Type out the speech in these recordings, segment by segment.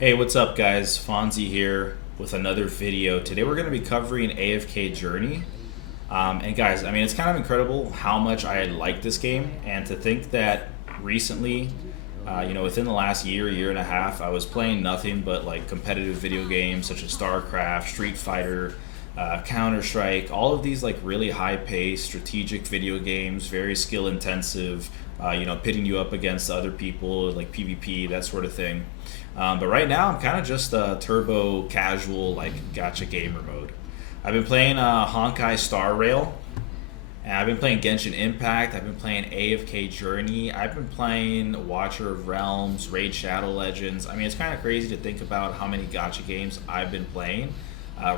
Hey, what's up, guys? Fonzie here with another video. Today we're going to be covering AFK Journey. And guys, I mean, it's kind of incredible how much I like this game, and to think that recently, within the last year and a half, I was playing nothing but like competitive video games such as StarCraft, Street Fighter, Counter Strike, all of these like really high paced strategic video games, very skill intensive, pitting you up against other people, like PvP, that sort of thing. But right now, I'm kind of just a turbo casual, like gotcha gamer mode. I've been playing Honkai Star Rail, and I've been playing Genshin Impact. I've been playing AFK Journey. I've been playing Watcher of Realms, Raid Shadow Legends. I mean, it's kind of crazy to think about how many gotcha games I've been playing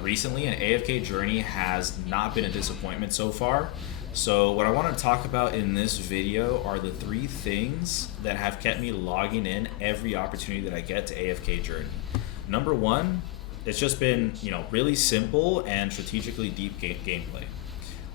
recently, and AFK Journey has not been a disappointment so far. So what I want to talk about in this video are the three things that have kept me logging in every opportunity that I get to AFK Journey. Number one, it's just been, really simple and strategically deep gameplay.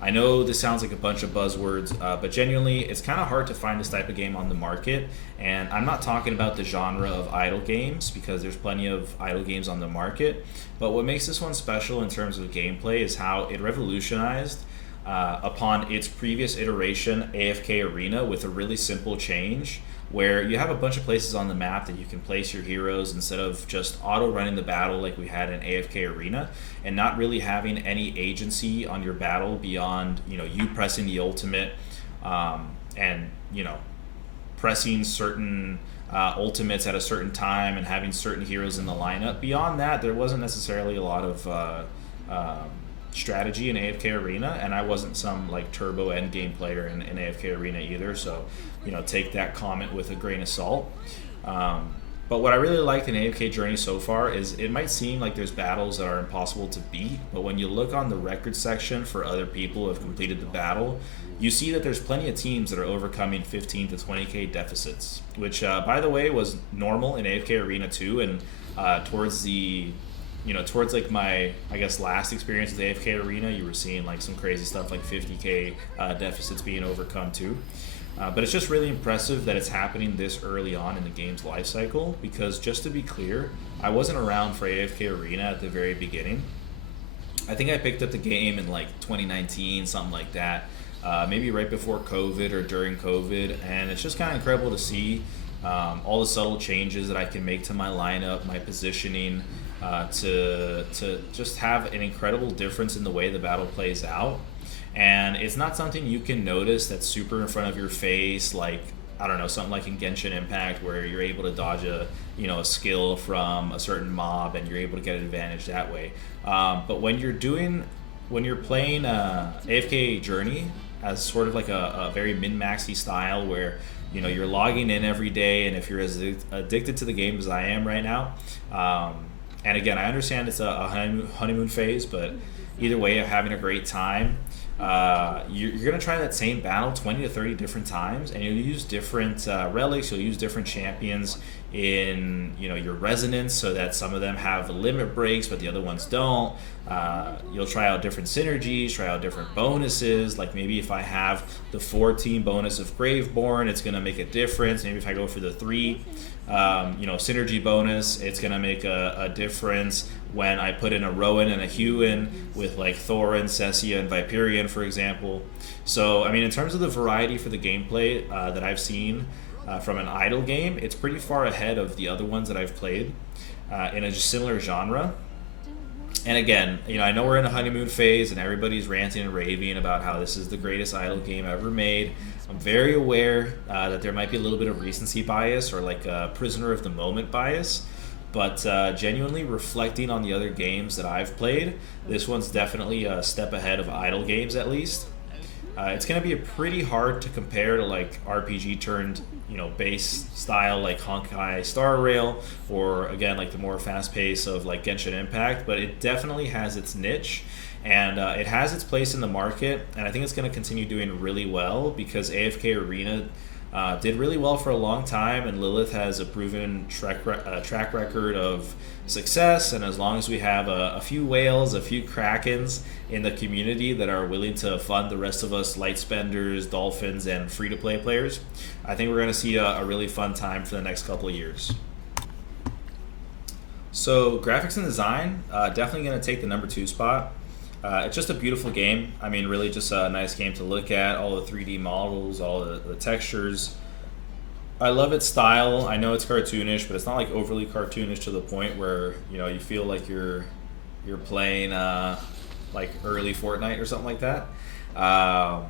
I know this sounds like a bunch of buzzwords, but genuinely, it's kind of hard to find this type of game on the market. And I'm not talking about the genre of idle games, because there's plenty of idle games on the market. But what makes this one special in terms of gameplay is how it revolutionized upon its previous iteration, AFK Arena, with a really simple change where you have a bunch of places on the map that you can place your heroes instead of just auto running the battle like we had in AFK Arena, and not really having any agency on your battle beyond you pressing the ultimate, and pressing certain ultimates at a certain time and having certain heroes in the lineup. Beyond that, there wasn't necessarily a lot of strategy in AFK Arena, and I wasn't some like turbo end game player in AFK Arena either, so take that comment with a grain of salt. But what I really liked in AFK Journey so far is it might seem like there's battles that are impossible to beat, but when you look on the record section for other people who have completed the battle, you see that there's plenty of teams that are overcoming 15 to 20k deficits, which by the way was normal in AFK Arena too, and towards like my, I guess, last experience with AFK Arena, you were seeing like some crazy stuff like 50k deficits being overcome too. But it's just really impressive that it's happening this early on in the game's life cycle, because just to be clear, I wasn't around for AFK Arena at the very beginning. I think I picked up the game in like 2019, something like that, maybe right before COVID or during COVID, and it's just kind of incredible to see all the subtle changes that I can make to my lineup, my positioning, to just have an incredible difference in the way the battle plays out. And it's not something you can notice that's super in front of your face, like, I don't know, something like in Genshin Impact where you're able to dodge a skill from a certain mob and you're able to get an advantage that way. But when you're playing AFK Journey as sort of like a very min-maxy style where you're logging in every day, and if you're as addicted to the game as I am right now, and again, I understand it's a honeymoon phase, but either way, of having a great time, you're going to try that same battle 20 to 30 different times, and you'll use different relics, you'll use different champions in your resonance, so that some of them have limit breaks but the other ones don't. You'll try out different synergies, try out different bonuses, like maybe if I have the 14 bonus of Graveborn, it's going to make a difference. Maybe if I go for the 3 synergy bonus, it's going to make a difference when I put in a Rowan and a Hewin with like Thorin, Cessia, and Viperion, for example. So I mean, in terms of the variety for the gameplay that I've seen from an idle game, it's pretty far ahead of the other ones that I've played in a similar genre. And again, I know we're in a honeymoon phase and everybody's ranting and raving about how this is the greatest idle game ever made. I'm very aware that there might be a little bit of recency bias or like a prisoner of the moment bias, but genuinely reflecting on the other games that I've played, this one's definitely a step ahead of idle games, at least. It's going to be pretty hard to compare to like RPG turned, base style like Honkai Star Rail, or again like the more fast pace of like Genshin Impact, but it definitely has its niche, and it has its place in the market, and I think it's going to continue doing really well because AFK Arena did really well for a long time, and Lilith has a proven track record of success. And as long as we have a few whales, a few krakens in the community that are willing to fund the rest of us light spenders, dolphins, and free-to-play players, I think we're going to see a really fun time for the next couple of years. So graphics and design, definitely going to take the number two spot. It's just a beautiful game. I mean, really just a nice game to look at. All the 3D models, all the textures. I love its style. I know it's cartoonish, but it's not like overly cartoonish to the point where you feel like you're playing like early Fortnite or something like that. Um,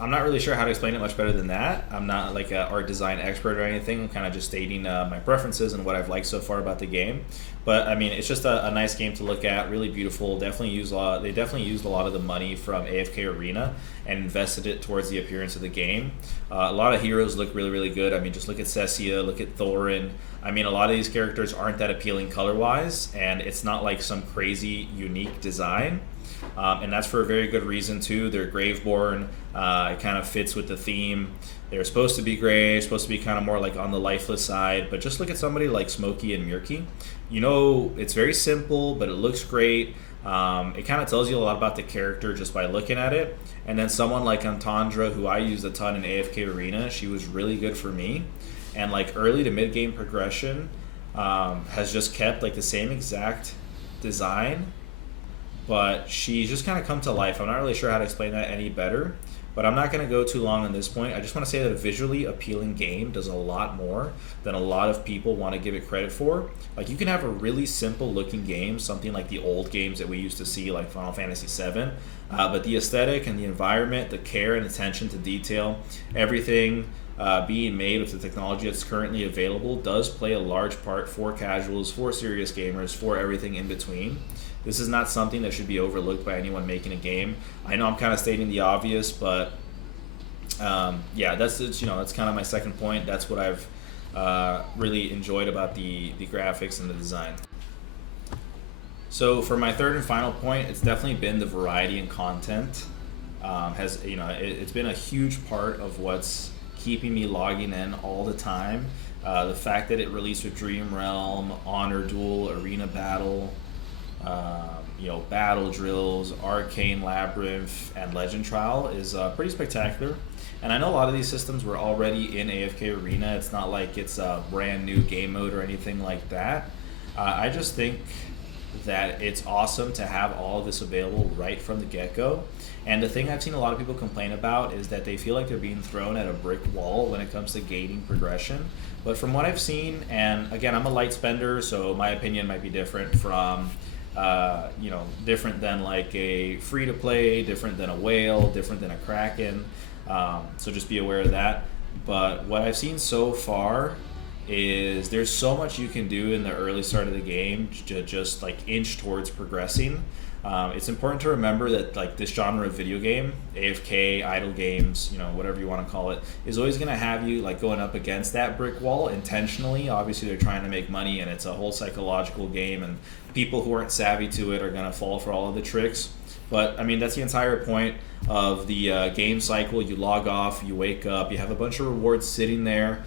I'm not really sure how to explain it much better than that. I'm not like an art design expert or anything. I'm kind of just stating my preferences and what I've liked so far about the game. But I mean, it's just a nice game to look at. Really beautiful. Definitely use a lot. They definitely used a lot of the money from AFK Arena and invested it towards the appearance of the game. A lot of heroes look really, really good. I mean, just look at Cecia, look at Thorin. I mean, a lot of these characters aren't that appealing color-wise, and it's not like some crazy unique design. And that's for a very good reason too. They're Graveborn. It kind of fits with the theme. They're supposed to be gray, supposed to be kind of more like on the lifeless side. But just look at somebody like Smokey and Murky. It's very simple, but it looks great. It kind of tells you a lot about the character just by looking at it. And then someone like Antandra, who I used a ton in AFK Arena, she was really good for me. And like early to mid game progression has just kept like the same exact design, but she's just kind of come to life. I'm not really sure how to explain that any better, but I'm not going to go too long on this point. I just want to say that a visually appealing game does a lot more than a lot of people want to give it credit for. Like, you can have a really simple looking game, something like the old games that we used to see, like Final Fantasy VII, but the aesthetic and the environment, the care and attention to detail, everything being made with the technology that's currently available does play a large part for casuals, for serious gamers, for everything in between. This is not something that should be overlooked by anyone making a game. I know I'm kind of stating the obvious, but yeah, that's kind of my second point. That's what I've really enjoyed about the graphics and the design. So for my third and final point, it's definitely been the variety and content. It's been a huge part of what's keeping me logging in all the time. The fact that it released with Dream Realm, Honor Duel, Arena Battle, battle drills, Arcane Labyrinth, and Legend Trial is pretty spectacular. And I know a lot of these systems were already in AFK Arena. It's not like it's a brand new game mode or anything like that. I just think that it's awesome to have all of this available right from the get-go. And the thing I've seen a lot of people complain about is that they feel like they're being thrown at a brick wall when it comes to gating progression. But from what I've seen, and again, I'm a light spender, so my opinion might be different from different than like a free-to-play, different than a whale, different than a Kraken. So just be aware of that. But what I've seen so far is there's so much you can do in the early start of the game to just like inch towards progressing. It's important to remember that like this genre of video game, AFK, idle games, whatever you want to call it, is always going to have you like going up against that brick wall intentionally. Obviously, they're trying to make money, and it's a whole psychological game, and people who aren't savvy to it are going to fall for all of the tricks. But I mean, that's the entire point of the game cycle. You log off, you wake up, you have a bunch of rewards sitting there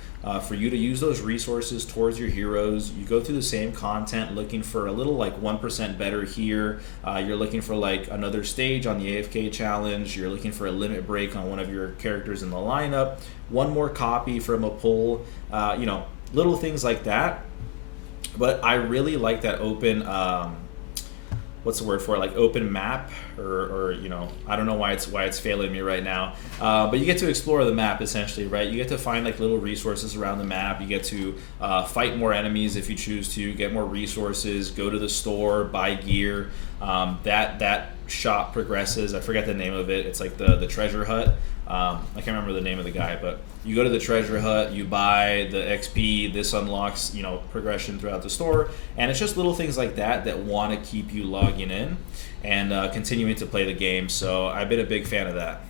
for you to use those resources towards your heroes. You go through the same content looking for a little like 1% better here. You're looking for like another stage on the AFK challenge. You're looking for a limit break on one of your characters in the lineup. One more copy from a pull. Little things like that. But I really like that open what's the word for it, like open map, or I don't know why it's failing me right now, but you get to explore the map essentially, right? You get to find like little resources around the map. You get to fight more enemies if you choose to, get more resources, go to the store, buy gear. That shop progresses. I forget the name of it. It's like the treasure hut. I can't remember the name of the guy, but you go to the treasure hut, you buy the XP, this unlocks, progression throughout the store, and it's just little things like that that want to keep you logging in and continuing to play the game, so I've been a big fan of that.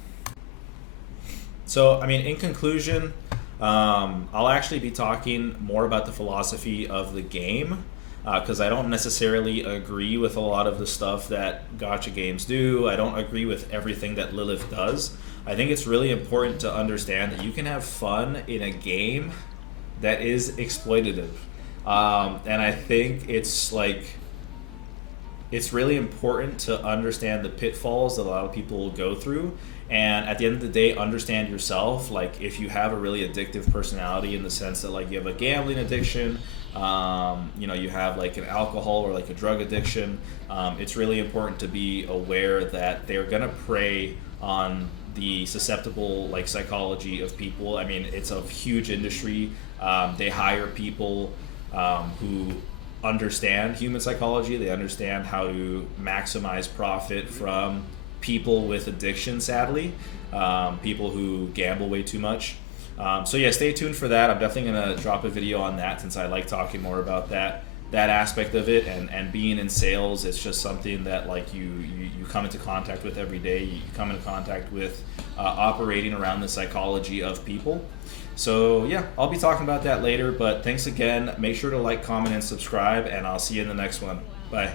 So, I mean, in conclusion, I'll actually be talking more about the philosophy of the game, because I don't necessarily agree with a lot of the stuff that gacha games do. I don't agree with everything that Lilith does. I think it's really important to understand that you can have fun in a game that is exploitative. And I think it's really important to understand the pitfalls that a lot of people will go through And at the end of the day, understand yourself. Like if you have a really addictive personality in the sense that like you have a gambling addiction, you know, you have like an alcohol or like a drug addiction, it's really important to be aware that they're gonna prey on the susceptible like psychology of people. I mean, it's a huge industry. They hire people who understand human psychology. They understand how to maximize profit from people with addiction, sadly, people who gamble way too much. So yeah, stay tuned for that. I'm definitely gonna drop a video on that since I like talking more about that aspect of it, and being in sales, it's just something that like you come into contact with every day. You come into contact with operating around the psychology of people. So yeah, I'll be talking about that later, but thanks again. Make sure to like, comment, and subscribe, and I'll see you in the next one. Bye.